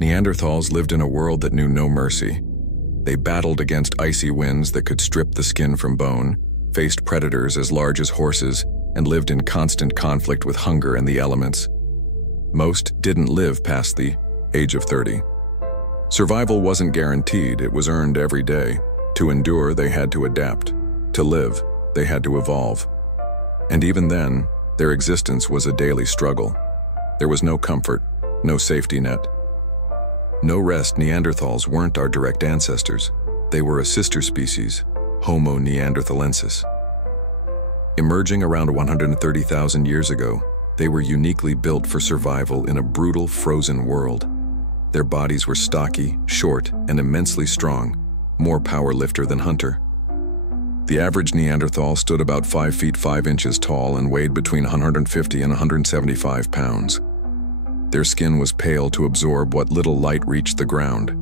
Neanderthals lived in a world that knew no mercy. They battled against icy winds that could strip the skin from bone, faced predators as large as horses, and lived in constant conflict with hunger and the elements. Most didn't live past the age of 30. Survival wasn't guaranteed, it was earned every day. To endure, they had to adapt. To live, they had to evolve. And even then, their existence was a daily struggle. There was no comfort, no safety net. No rest. Neanderthals weren't our direct ancestors. They were a sister species, Homo neanderthalensis. Emerging around 130,000 years ago, they were uniquely built for survival in a brutal, frozen world. Their bodies were stocky, short, and immensely strong, more power lifter than hunter. The average Neanderthal stood about 5 feet 5 inches tall and weighed between 150 and 175 pounds. Their skin was pale to absorb what little light reached the ground.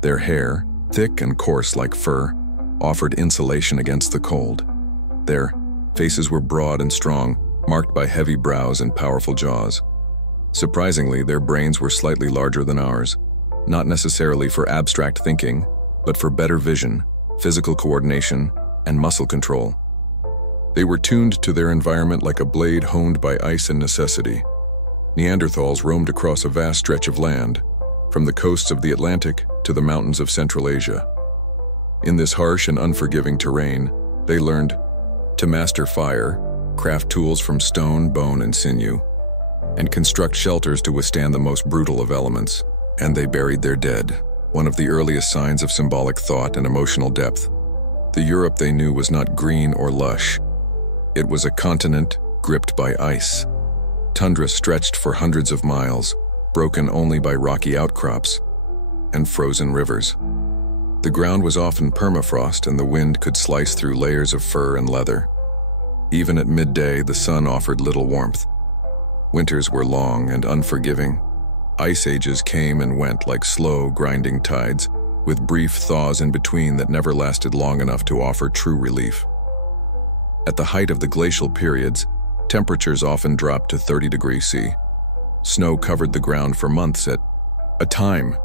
Their hair, thick and coarse like fur, offered insulation against the cold. Their faces were broad and strong, marked by heavy brows and powerful jaws. Surprisingly, their brains were slightly larger than ours, not necessarily for abstract thinking, but for better vision, physical coordination, and muscle control. They were tuned to their environment like a blade honed by ice and necessity. Neanderthals roamed across a vast stretch of land, from the coasts of the Atlantic to the mountains of Central Asia. In this harsh and unforgiving terrain, they learned to master fire, craft tools from stone, bone, and sinew, and construct shelters to withstand the most brutal of elements. And they buried their dead, one of the earliest signs of symbolic thought and emotional depth. The Europe they knew was not green or lush. It was a continent gripped by ice. Tundra stretched for hundreds of miles, broken only by rocky outcrops and frozen rivers. The ground was often permafrost and the wind could slice through layers of fur and leather. Even at midday, the sun offered little warmth. Winters were long and unforgiving. Ice ages came and went like slow, grinding tides, with brief thaws in between that never lasted long enough to offer true relief. At the height of the glacial periods, temperatures often dropped to 30 degrees C. Snow covered the ground for months at a time.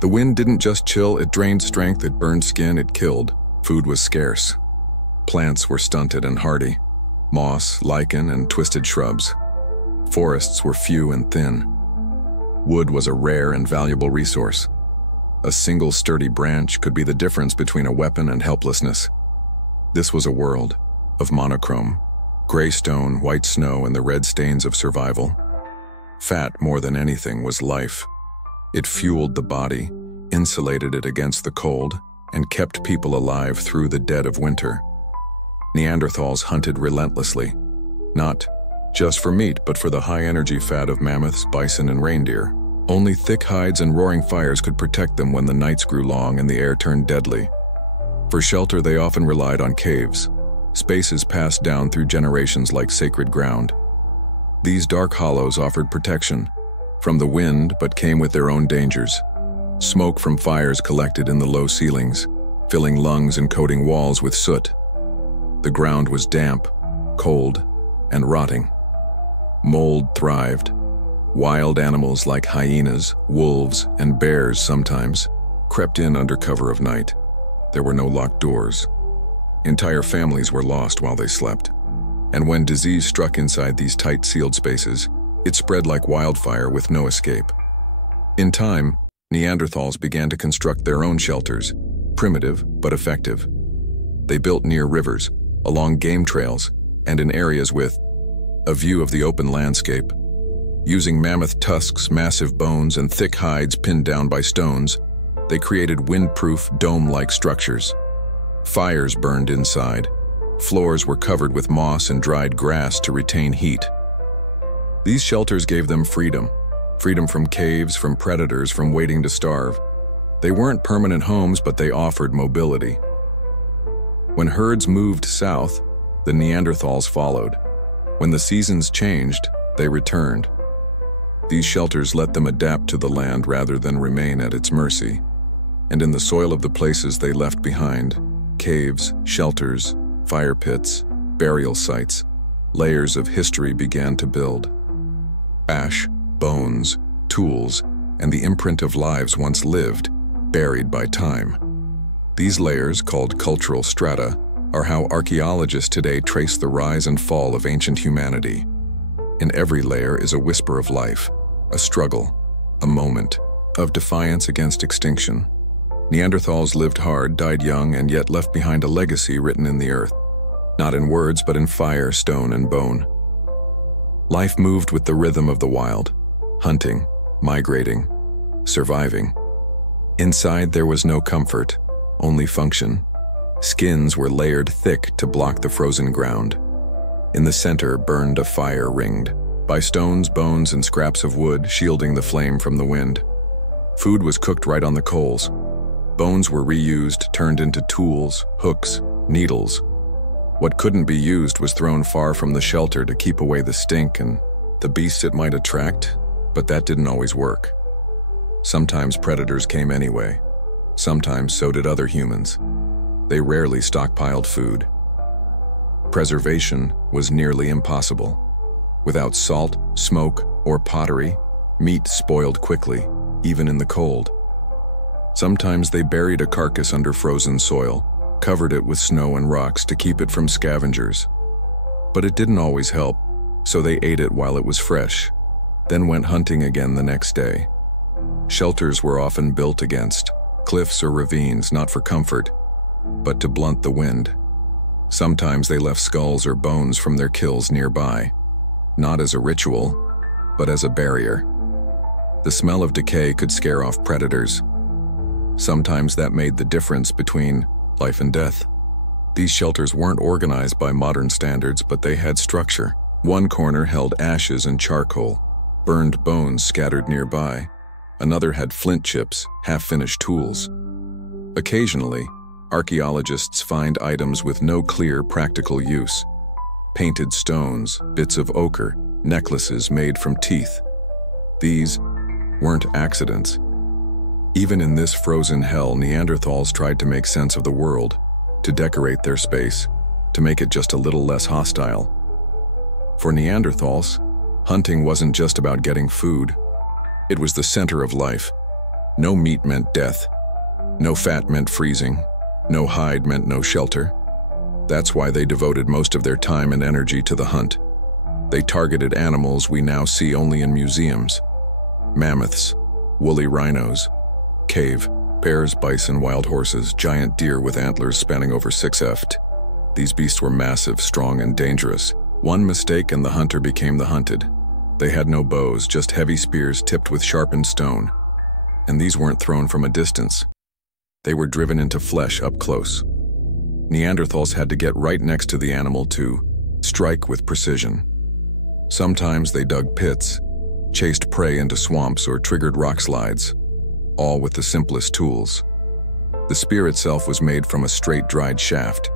The wind didn't just chill, it drained strength, it burned skin, it killed. Food was scarce. Plants were stunted and hardy. Moss, lichen, and twisted shrubs. Forests were few and thin. Wood was a rare and valuable resource. A single sturdy branch could be the difference between a weapon and helplessness. This was a world of monochrome. Gray stone, white snow, and the red stains of survival. Fat, more than anything, was life. It fueled the body, insulated it against the cold, and kept people alive through the dead of winter. Neanderthals hunted relentlessly, not just for meat, but for the high-energy fat of mammoths, bison, and reindeer. Only thick hides and roaring fires could protect them when the nights grew long and the air turned deadly. For shelter, they often relied on caves, spaces passed down through generations like sacred ground. These dark hollows offered protection from the wind, but came with their own dangers. Smoke from fires collected in the low ceilings, filling lungs and coating walls with soot. The ground was damp, cold, and rotting. Mold thrived. Wild animals like hyenas, wolves, and bears sometimes crept in under cover of night. There were no locked doors. Entire families were lost while they slept. And when disease struck inside these tight, sealed spaces, it spread like wildfire with no escape. In time, Neanderthals began to construct their own shelters, primitive but effective. They built near rivers, along game trails, and in areas with a view of the open landscape. Using mammoth tusks, massive bones, and thick hides pinned down by stones, they created windproof, dome-like structures. Fires burned inside. Floors were covered with moss and dried grass to retain heat. These shelters gave them freedom from caves, from predators, from waiting to starve. They weren't permanent homes, but they offered mobility. When herds moved south, the Neanderthals followed. When the seasons changed, they returned. These shelters let them adapt to the land rather than remain at its mercy. And in the soil of the places they left behind, caves, shelters, fire pits, burial sites, layers of history began to build. Ash, bones, tools, and the imprint of lives once lived, buried by time. These layers, called cultural strata, are how archaeologists today trace the rise and fall of ancient humanity. In every layer is a whisper of life, a struggle, a moment of defiance against extinction. Neanderthals lived hard, died young, and yet left behind a legacy written in the earth, not in words but in fire, stone, and bone. Life moved with the rhythm of the wild, hunting, migrating, surviving. Inside there was no comfort, only function. Skins were layered thick to block the frozen ground. In the center burned a fire ringed by stones, bones, and scraps of wood, shielding the flame from the wind. Food was cooked right on the coals. Bones were reused, turned into tools, hooks, needles. What couldn't be used was thrown far from the shelter to keep away the stink and the beasts it might attract, but that didn't always work. Sometimes predators came anyway. Sometimes so did other humans. They rarely stockpiled food. Preservation was nearly impossible. Without salt, smoke, or pottery, meat spoiled quickly, even in the cold. Sometimes they buried a carcass under frozen soil, covered it with snow and rocks to keep it from scavengers. But it didn't always help, so they ate it while it was fresh, then went hunting again the next day. Shelters were often built against cliffs or ravines, not for comfort, but to blunt the wind. Sometimes they left skulls or bones from their kills nearby, not as a ritual, but as a barrier. The smell of decay could scare off predators. Sometimes that made the difference between life and death. These shelters weren't organized by modern standards, but they had structure. One corner held ashes and charcoal, burned bones scattered nearby. Another had flint chips, half-finished tools. Occasionally, archaeologists find items with no clear practical use. Painted stones, bits of ochre, necklaces made from teeth. These weren't accidents. Even in this frozen hell, Neanderthals tried to make sense of the world, to decorate their space, to make it just a little less hostile. For Neanderthals, hunting wasn't just about getting food. It was the center of life. No meat meant death. No fat meant freezing. No hide meant no shelter. That's why they devoted most of their time and energy to the hunt. They targeted animals we now see only in museums. Mammoths, woolly rhinos, cave bears, bison, wild horses, giant deer with antlers spanning over 6 feet. These beasts were massive, strong, and dangerous. One mistake and the hunter became the hunted. They had no bows, just heavy spears tipped with sharpened stone. And these weren't thrown from a distance. They were driven into flesh up close. Neanderthals had to get right next to the animal to strike with precision. Sometimes they dug pits, chased prey into swamps, or triggered rock slides, all with the simplest tools. The spear itself was made from a straight, dried shaft.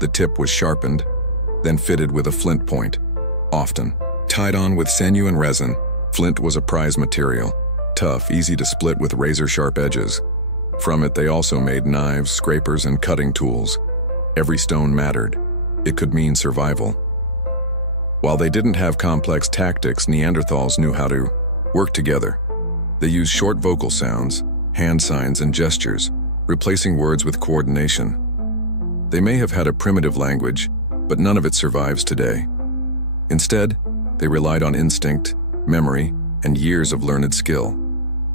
The tip was sharpened, then fitted with a flint point, often tied on with sinew and resin. Flint was a prize material, tough, easy to split with razor-sharp edges. From it they also made knives, scrapers, and cutting tools. Every stone mattered. It could mean survival. While they didn't have complex tactics, Neanderthals knew how to work together. They used short vocal sounds, hand signs, and gestures, replacing words with coordination. They may have had a primitive language, but none of it survives today. Instead, they relied on instinct, memory, and years of learned skill.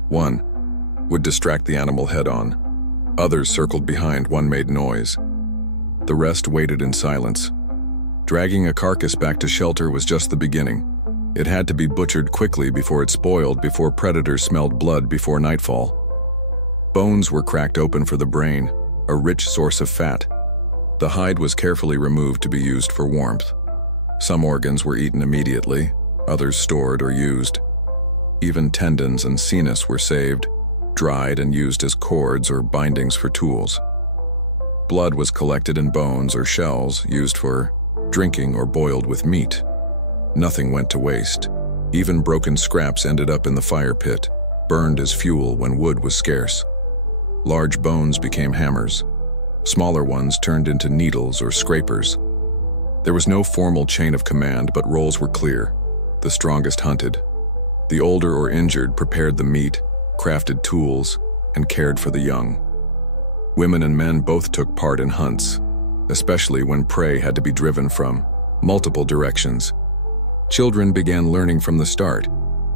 One would distract the animal head-on. Others circled behind. One made noise. The rest waited in silence. Dragging a carcass back to shelter was just the beginning. It had to be butchered quickly before it spoiled, before predators smelled blood before nightfall. Bones were cracked open for the brain, a rich source of fat. The hide was carefully removed to be used for warmth. Some organs were eaten immediately, others stored or used. Even tendons and sinus were saved, dried, and used as cords or bindings for tools. Blood was collected in bones or shells, used for drinking or boiled with meat. Nothing went to waste. Even broken scraps ended up in the fire pit, burned as fuel when wood was scarce. Large bones became hammers. Smaller ones turned into needles or scrapers. There was no formal chain of command, but roles were clear. The strongest hunted. The older or injured prepared the meat, crafted tools, and cared for the young. Women and men both took part in hunts, especially when prey had to be driven from multiple directions. Children began learning from the start.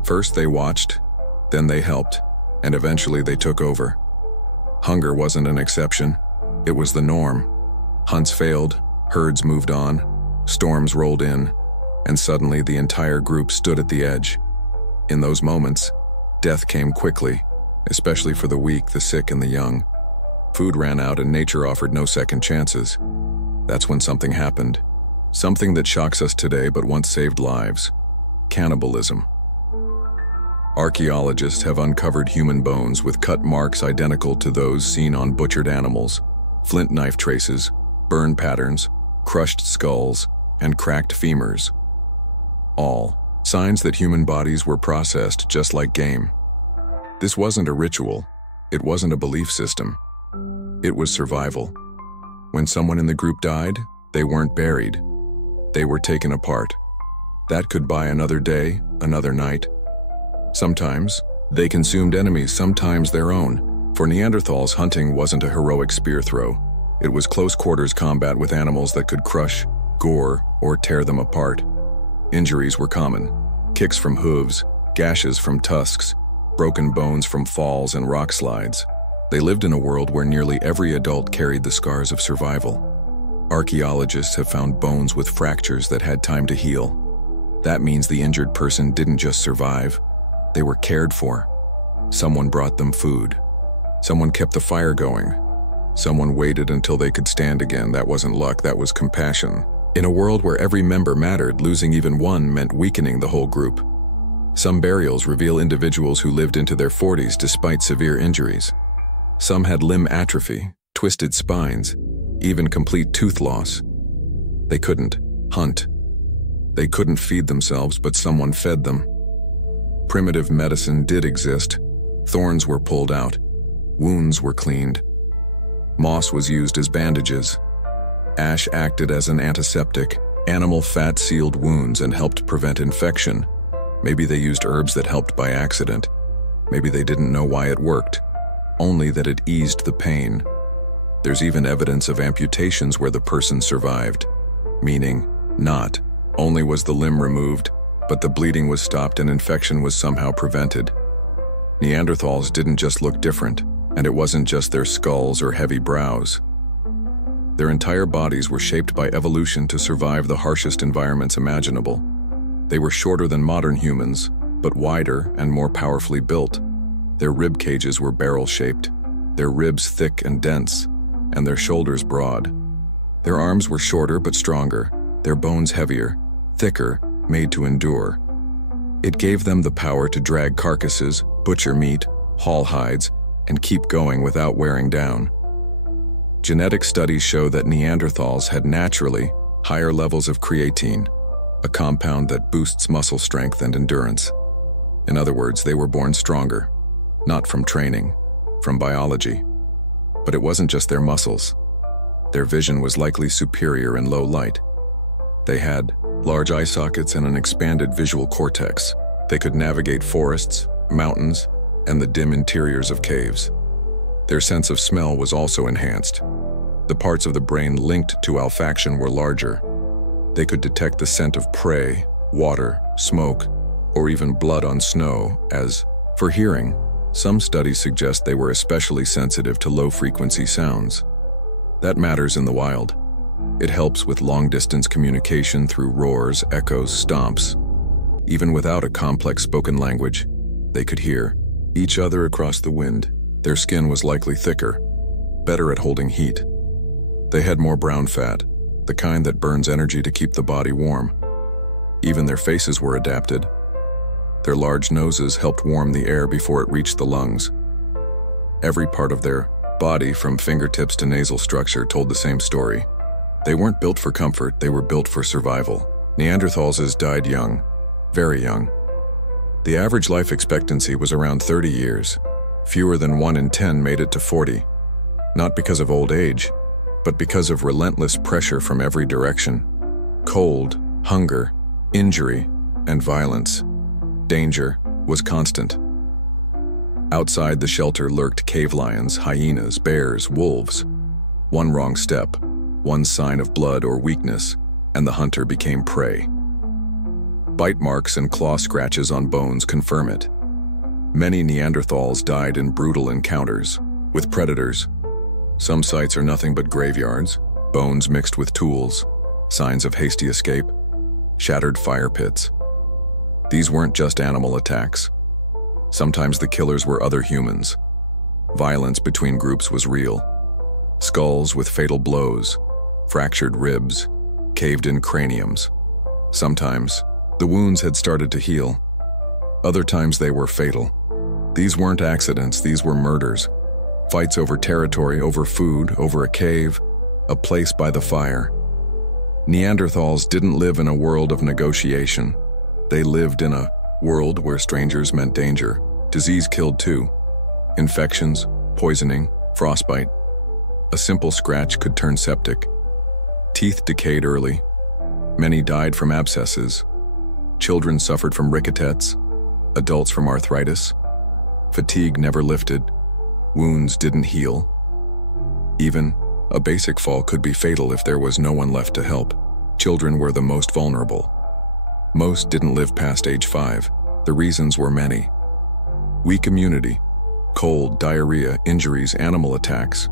First they watched, then they helped, and eventually they took over. Hunger wasn't an exception, it was the norm. Hunts failed, herds moved on, storms rolled in, and suddenly the entire group stood at the edge. In those moments, death came quickly, especially for the weak, the sick, and the young. Food ran out and nature offered no second chances. That's when something happened. Something that shocks us today but once saved lives. Cannibalism. Archaeologists have uncovered human bones with cut marks identical to those seen on butchered animals, flint knife traces, burn patterns, crushed skulls, and cracked femurs. All signs that human bodies were processed just like game. This wasn't a ritual. It wasn't a belief system. It was survival. When someone in the group died, they weren't buried. They were taken apart. That could buy another day, another night. Sometimes, they consumed enemies, sometimes their own. For Neanderthals, hunting wasn't a heroic spear throw. It was close-quarters combat with animals that could crush, gore, or tear them apart. Injuries were common. Kicks from hooves, gashes from tusks, broken bones from falls and rock slides. They lived in a world where nearly every adult carried the scars of survival. Archaeologists have found bones with fractures that had time to heal. That means the injured person didn't just survive, they were cared for. Someone brought them food. Someone kept the fire going. Someone waited until they could stand again. That wasn't luck, that was compassion. In a world where every member mattered, losing even one meant weakening the whole group. Some burials reveal individuals who lived into their 40s despite severe injuries. Some had limb atrophy, twisted spines, even complete tooth loss. They couldn't hunt. They couldn't feed themselves, but someone fed them. Primitive medicine did exist. Thorns were pulled out. Wounds were cleaned. Moss was used as bandages. Ash acted as an antiseptic. Animal fat sealed wounds and helped prevent infection. Maybe they used herbs that helped by accident. Maybe they didn't know why it worked, only that it eased the pain. There's even evidence of amputations where the person survived, meaning not only was the limb removed, but the bleeding was stopped and infection was somehow prevented. Neanderthals didn't just look different, and it wasn't just their skulls or heavy brows. Their entire bodies were shaped by evolution to survive the harshest environments imaginable. They were shorter than modern humans, but wider and more powerfully built. Their rib cages were barrel-shaped, their ribs thick and dense, and their shoulders broad. Their arms were shorter but stronger, their bones heavier, thicker, made to endure. It gave them the power to drag carcasses, butcher meat, haul hides, and keep going without wearing down. Genetic studies show that Neanderthals had naturally higher levels of creatine, a compound that boosts muscle strength and endurance. In other words, they were born stronger, not from training, from biology. But it wasn't just their muscles. Their vision was likely superior in low light. They had large eye sockets and an expanded visual cortex. They could navigate forests, mountains, and the dim interiors of caves. Their sense of smell was also enhanced. The parts of the brain linked to olfaction were larger. They could detect the scent of prey, water, smoke, or even blood on snow. As for hearing, some studies suggest they were especially sensitive to low-frequency sounds. That matters in the wild. It helps with long-distance communication through roars, echoes, stomps. Even without a complex spoken language, they could hear each other across the wind. Their skin was likely thicker, better at holding heat. They had more brown fat, the kind that burns energy to keep the body warm. Even their faces were adapted. Their large noses helped warm the air before it reached the lungs. Every part of their body, from fingertips to nasal structure, told the same story. They weren't built for comfort, they were built for survival. Neanderthals died young, very young. The average life expectancy was around 30 years. Fewer than 1 in 10 made it to 40. Not because of old age, but because of relentless pressure from every direction. Cold, hunger, injury, and violence. Danger, was constant. Outside the shelter lurked cave lions, hyenas, bears, wolves. One wrong step, one sign of blood or weakness, and the hunter became prey. Bite marks and claw scratches on bones confirm it. Many Neanderthals died in brutal encounters with predators. Some sites are nothing but graveyards, bones mixed with tools, signs of hasty escape, shattered fire pits. These weren't just animal attacks. Sometimes the killers were other humans. Violence between groups was real. Skulls with fatal blows, fractured ribs, caved-in craniums. Sometimes, the wounds had started to heal. Other times they were fatal. These weren't accidents, these were murders. Fights over territory, over food, over a cave, a place by the fire. Neanderthals didn't live in a world of negotiation. They lived in a world where strangers meant danger. Disease killed too. Infections, poisoning, frostbite. A simple scratch could turn septic. Teeth decayed early. Many died from abscesses. Children suffered from rickets, adults from arthritis. Fatigue never lifted. Wounds didn't heal. Even a basic fall could be fatal if there was no one left to help. Children were the most vulnerable. Most didn't live past age 5. The reasons were many. Weak immunity, cold, diarrhea, injuries, animal attacks.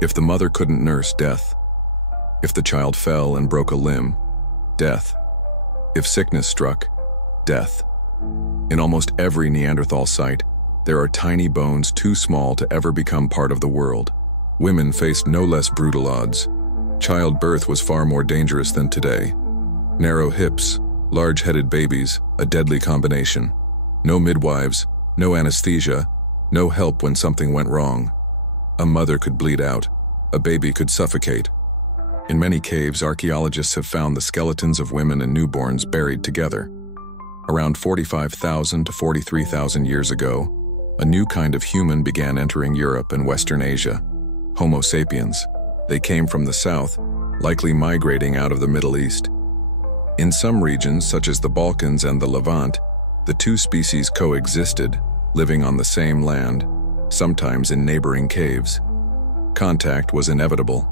If the mother couldn't nurse, death. If the child fell and broke a limb, death. If sickness struck, death. In almost every Neanderthal site, there are tiny bones too small to ever become part of the world. Women faced no less brutal odds. Childbirth was far more dangerous than today. Narrow hips, large-headed babies, a deadly combination. No midwives, no anesthesia, no help when something went wrong. A mother could bleed out, a baby could suffocate. In many caves, archaeologists have found the skeletons of women and newborns buried together. Around 45,000 to 43,000 years ago, a new kind of human began entering Europe and Western Asia, Homo sapiens. They came from the south, likely migrating out of the Middle East. In some regions, such as the Balkans and the Levant, the two species coexisted, living on the same land, sometimes in neighboring caves. Contact was inevitable.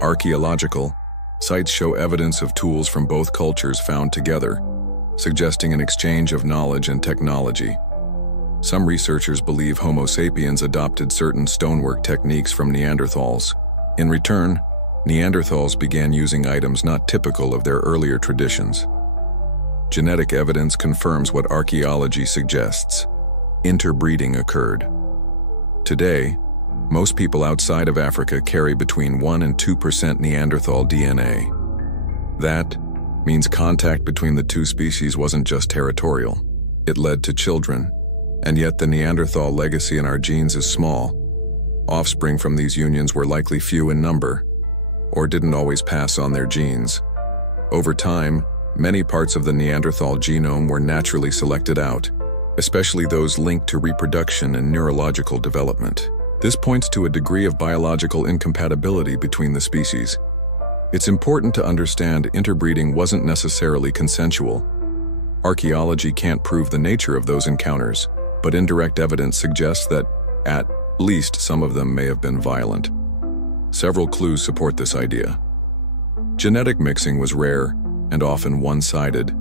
Archaeological sites show evidence of tools from both cultures found together, suggesting an exchange of knowledge and technology. Some researchers believe Homo sapiens adopted certain stonework techniques from Neanderthals. In return, Neanderthals began using items not typical of their earlier traditions. Genetic evidence confirms what archaeology suggests. Interbreeding occurred. Today, most people outside of Africa carry between 1% and 2% Neanderthal DNA. That means contact between the two species wasn't just territorial. It led to children. And yet the Neanderthal legacy in our genes is small. Offspring from these unions were likely few in number, or didn't always pass on their genes. Over time, many parts of the Neanderthal genome were naturally selected out, especially those linked to reproduction and neurological development. This points to a degree of biological incompatibility between the species. It's important to understand interbreeding wasn't necessarily consensual. Archaeology can't prove the nature of those encounters, but indirect evidence suggests that, at least some of them may have been violent. Several clues support this idea. Genetic mixing was rare and often one-sided,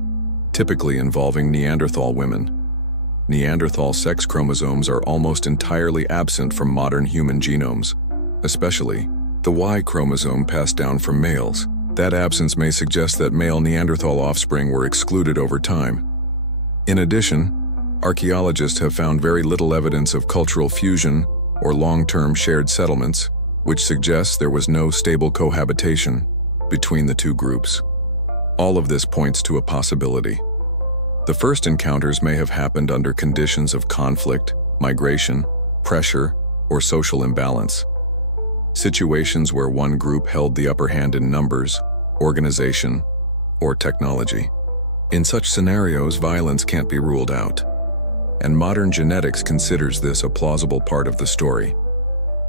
typically involving Neanderthal women. Neanderthal sex chromosomes are almost entirely absent from modern human genomes, especially the Y chromosome passed down from males. That absence may suggest that male Neanderthal offspring were excluded over time. In addition, archaeologists have found very little evidence of cultural fusion or long-term shared settlements, which suggests there was no stable cohabitation between the two groups. All of this points to a possibility. The first encounters may have happened under conditions of conflict, migration, pressure, or social imbalance. Situations where one group held the upper hand in numbers, organization, or technology. In such scenarios, violence can't be ruled out, and modern genetics considers this a plausible part of the story.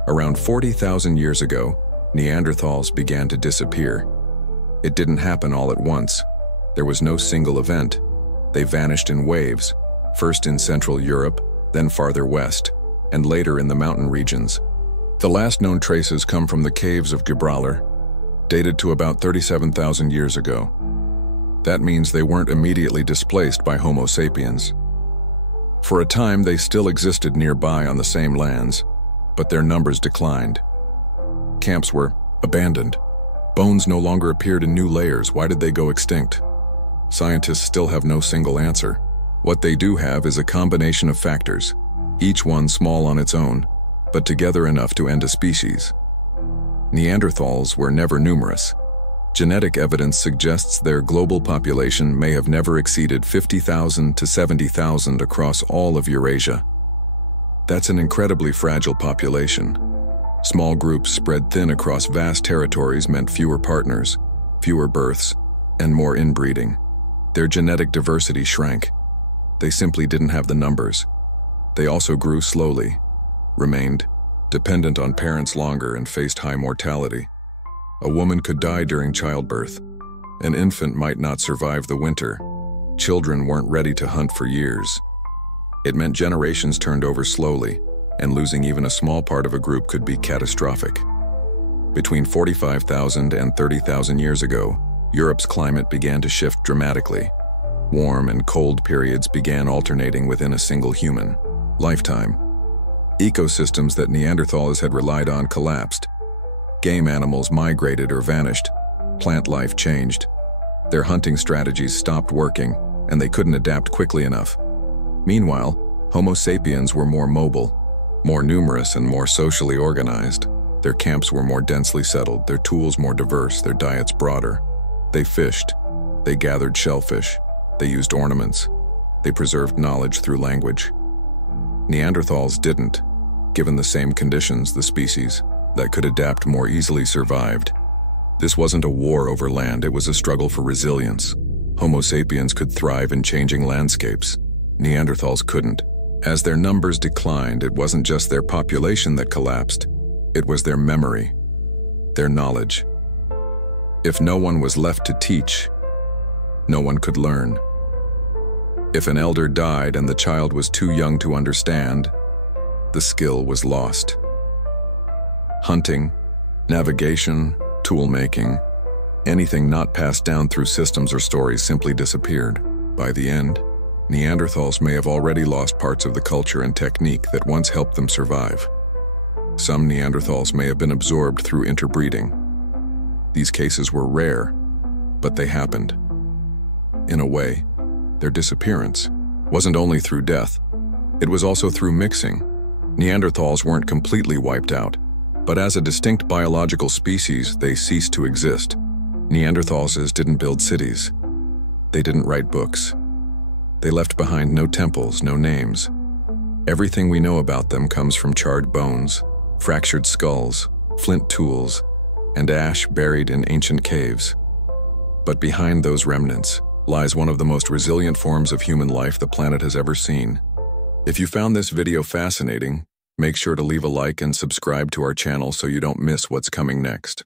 Around 40,000 years ago, Neanderthals began to disappear. It didn't happen all at once. There was no single event. They vanished in waves, first in Central Europe, then farther west, and later in the mountain regions. The last known traces come from the caves of Gibraltar, dated to about 37,000 years ago. That means they weren't immediately displaced by Homo sapiens. For a time, they still existed nearby on the same lands, but their numbers declined. Camps were abandoned. Bones no longer appeared in new layers. Why did they go extinct? Scientists still have no single answer. What they do have is a combination of factors, each one small on its own, but together enough to end a species. Neanderthals were never numerous. Genetic evidence suggests their global population may have never exceeded 50,000 to 70,000 across all of Eurasia. That's an incredibly fragile population. Small groups spread thin across vast territories meant fewer partners, fewer births, and more inbreeding. Their genetic diversity shrank. They simply didn't have the numbers. They also grew slowly, remained dependent on parents longer, and faced high mortality. A woman could die during childbirth. An infant might not survive the winter. Children weren't ready to hunt for years. It meant generations turned over slowly, and losing even a small part of a group could be catastrophic. Between 45,000 and 30,000 years ago, Europe's climate began to shift dramatically. Warm and cold periods began alternating within a single human lifetime. Ecosystems that Neanderthals had relied on collapsed. Game animals migrated or vanished. Plant life changed. Their hunting strategies stopped working, and they couldn't adapt quickly enough. Meanwhile, Homo sapiens were more mobile, more numerous, and more socially organized. Their camps were more densely settled, their tools more diverse, their diets broader. They fished. They gathered shellfish. They used ornaments. They preserved knowledge through language. Neanderthals didn't. Given the same conditions, the species that could adapt more easily survived. This wasn't a war over land, it was a struggle for resilience. Homo sapiens could thrive in changing landscapes. Neanderthals couldn't. As their numbers declined, it wasn't just their population that collapsed. It was their memory, their knowledge. If no one was left to teach, no one could learn. If an elder died and the child was too young to understand, the skill was lost. Hunting, navigation, tool-making, anything not passed down through systems or stories simply disappeared. By the end, Neanderthals may have already lost parts of the culture and technique that once helped them survive. Some Neanderthals may have been absorbed through interbreeding. These cases were rare, but they happened. In a way, their disappearance wasn't only through death, it was also through mixing. Neanderthals weren't completely wiped out, but as a distinct biological species, they ceased to exist. Neanderthals didn't build cities. They didn't write books. They left behind no temples, no names. Everything we know about them comes from charred bones, fractured skulls, flint tools, and ash buried in ancient caves. But behind those remnants lies one of the most resilient forms of human life the planet has ever seen. If you found this video fascinating, make sure to leave a like and subscribe to our channel so you don't miss what's coming next.